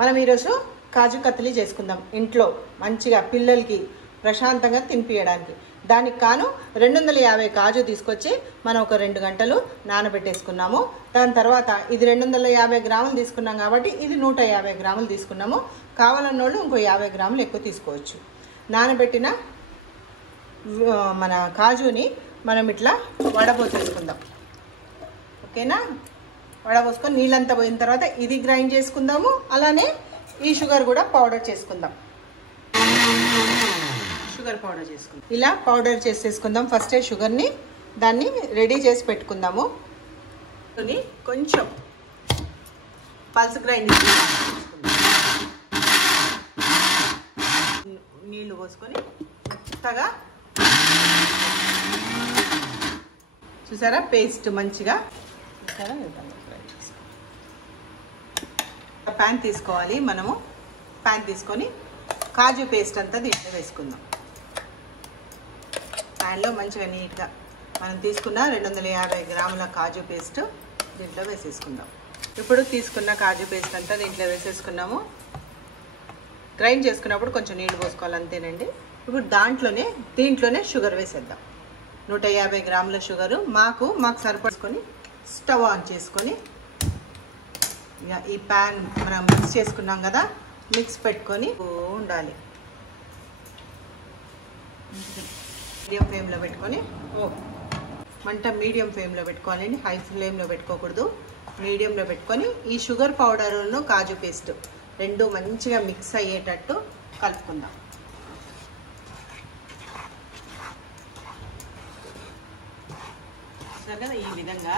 మనం ఈరోజు కాజు కత్లీ చేసుకుందాం ఇంట్లో మంచిగా పిల్లలకి ప్రశాంతంగా తినిపియడానికి. దానికి కాను 250 కాజు తీసుకొచ్చి మనం ఒక 2 గంటలు నానబెట్టేసుకున్నాము. దాని తర్వాత ఇది 250 గ్రాములు తీసుకున్నాం కాబట్టి ఇది 150 గ్రాములు తీసుకున్నాము. కావాలన్నోళ్ళు ఇంకో 50 గ్రాములు ఎక్కువ తీసుకోవచ్చు. నానబెట్టిన మన కాజుని మనం ఇట్లా వడపోసేసుకుందాం. ఓకేనా? వడపోసుకొని నీళ్ళంతా పోయిన తర్వాత ఇది గ్రైండ్ చేసుకుందాము. అలానే ఈ షుగర్ కూడా పౌడర్ చేసుకుందాం. షుగర్ పౌడర్ చేసుకుందాం. ఇలా పౌడర్ చేసేసుకుందాం. ఫస్టే షుగర్ని దాన్ని రెడీ చేసి పెట్టుకుందాము. కొంచెం పల్స్ గ్రైండ్ నీళ్ళు పోసుకొని మెత్తగా చూసారా పేస్ట్ మంచిగా. చూసారా? ప్యాన్ తీసుకోవాలి. మనము ప్యాన్ తీసుకొని కాజు పేస్ట్ అంతా దీంట్లో వేసుకుందాం. ప్యాన్లో మంచిగా నీట్గా మనం తీసుకున్న 250 గ్రాముల కాజు పేస్ట్ దీంట్లో వేసేసుకుందాం. ఇప్పుడు తీసుకున్న కాజు పేస్ట్ అంతా దీంట్లో వేసేసుకున్నాము. గ్రైండ్ చేసుకున్నప్పుడు కొంచెం నీళ్ళు పోసుకోవాలి, అంతేనండి. ఇప్పుడు దీంట్లోనే షుగర్ వేసేద్దాం. 150 గ్రాముల షుగరు మాకు సరిపడుకొని స్టవ్ ఆన్ చేసుకొని ఈ ప్యాన్ మనం మిక్స్ చేసుకున్నాం కదా, మిక్స్ పెట్టుకొని ఉండాలి. మీడియం ఫ్లేమ్లో పెట్టుకొని మంట మీడియం ఫ్లేమ్లో పెట్టుకోవాలండి. హై ఫ్లేమ్లో పెట్టుకోకూడదు. మీడియంలో పెట్టుకొని ఈ షుగర్ పౌడర్ను కాజు పేస్ట్ రెండు మంచిగా మిక్స్ అయ్యేటట్టు కలుపుకుందాం. కదా ఈ విధంగా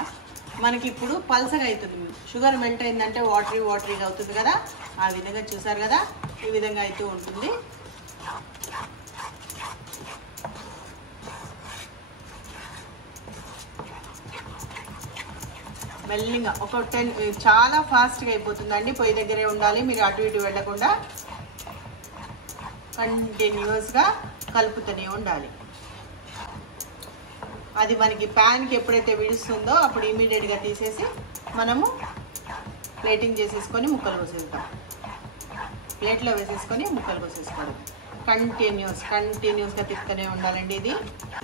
మనకి ఇప్పుడు పల్సగా అవుతుంది. షుగర్ మెల్ట్ అయిందంటే వాటరీగా అవుతుంది కదా, ఆ విధంగా చూసారు కదా, ఈ విధంగా అయితే ఉంటుంది. మెల్లిగా ఒక 10 చాలా ఫాస్ట్గా అయిపోతుందండి. పొయ్యి దగ్గరే ఉండాలి, మీరు అటు ఇటు వెళ్ళకుండా కంటిన్యూస్గా కలుపుతూనే ఉండాలి. అది మనకి ప్యాన్కి ఎప్పుడైతే విడుస్తుందో అప్పుడు ఇమీడియట్గా తీసేసి మనము ప్లేటింగ్ చేసేసుకొని ముక్కలు కోసేద్దాం. ప్లేట్లో వేసేసుకొని ముక్కలు కోసేసుకోవడం. కంటిన్యూస్గా తిప్పుతూనే ఉండాలండి. ఇది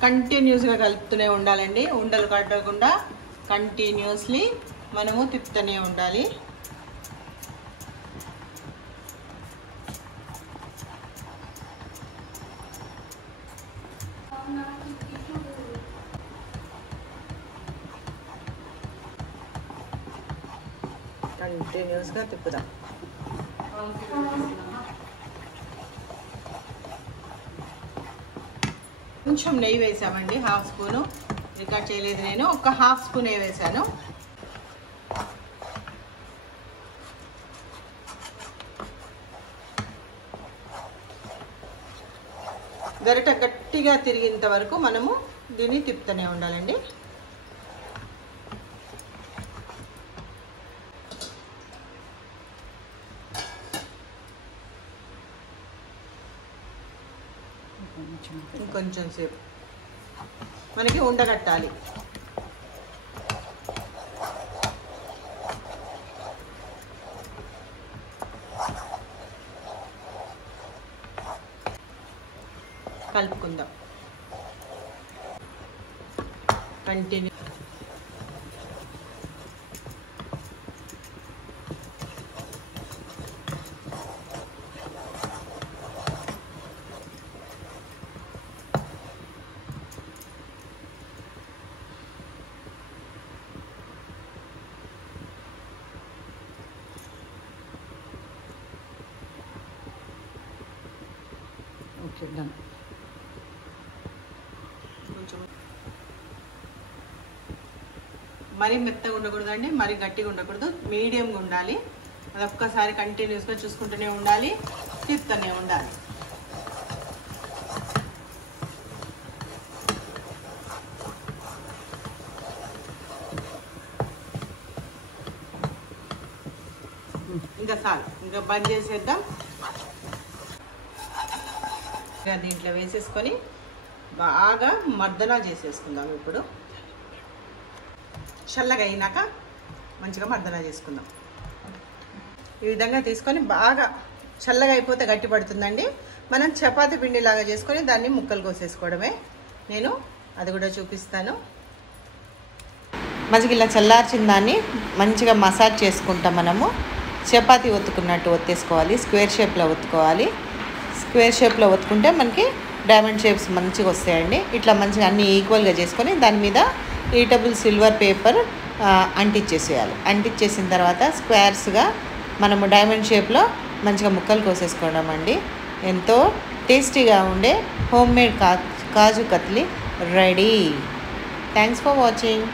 కంటిన్యూస్గా కలుపుతూనే ఉండాలండి. ఉండలు కట్టకుండా కంటిన్యూస్లీ మనము తిప్పుతూనే ఉండాలి. కంటిన్యూస్గా తిప్పుదాం. కొంచెం నెయ్యి వేసామండి, 1/2 స్పూను. రికార్డ్ చేయలేదు నేను, ఒక 1/2 స్పూన్ వేసాను. గరిట గట్టిగా తిరిగేంత వరకు మనము దీన్ని తిప్పుతూనే ఉండాలండి. ఇంకొంచెం సేపు మనకి ఉండగట్టాలి. కలుపుకుందాం కంటిన్యూ. Okay, done. కొంచెం మరీ మెత్తగా ఉండకూడదండి, మరీ గట్టిగా ఉండకూడదు, మీడియంగా ఉండాలి. అది ఒక్కసారి కంటిన్యూస్గా చూసుకుంటూనే ఉండాలి, తిప్పుతూనే ఉండాలి. ఇంకా చాలు, ఇంకా బంద్ చేసేద్దాం. దీంట్లో వేసేసుకొని బాగా మర్దన చేసేసుకుందాం. ఇప్పుడు చల్లగా అయినాక మంచిగా మర్దన చేసుకుందాం. ఈ విధంగా తీసుకొని బాగా చల్లగా అయిపోతే గట్టి పడుతుందండి. మనం చపాతీ పిండిలాగా చేసుకొని దాన్ని ముక్కలు కోసేసుకోవడమే. నేను అది కూడా చూపిస్తాను. మంచిగా ఇలా చల్లార్చిన దాన్ని మంచిగా మసాజ్ చేసుకుంటాం. మనము చపాతీ ఒత్తుకున్నట్టు ఒత్తేసుకోవాలి. స్క్వేర్ షేప్లో ఒత్తుకోవాలి. స్క్వేర్ షేప్లో ఒత్తుకుంటే మనకి డైమండ్ షేప్స్ మంచిగా వస్తాయండి. ఇట్లా మంచిగా అన్నీ ఈక్వల్గా చేసుకొని దాని మీద ఈటబుల్ సిల్వర్ పేపర్ అంటించేసేయాలి. అంటించేసిన తర్వాత స్క్వేర్స్గా మనము డైమండ్ షేప్లో మంచిగా ముక్కలు కోసేసుకోవడం అండి. ఎంతో టేస్టీగా ఉండే home made kaju katli ready. Thanks for watching.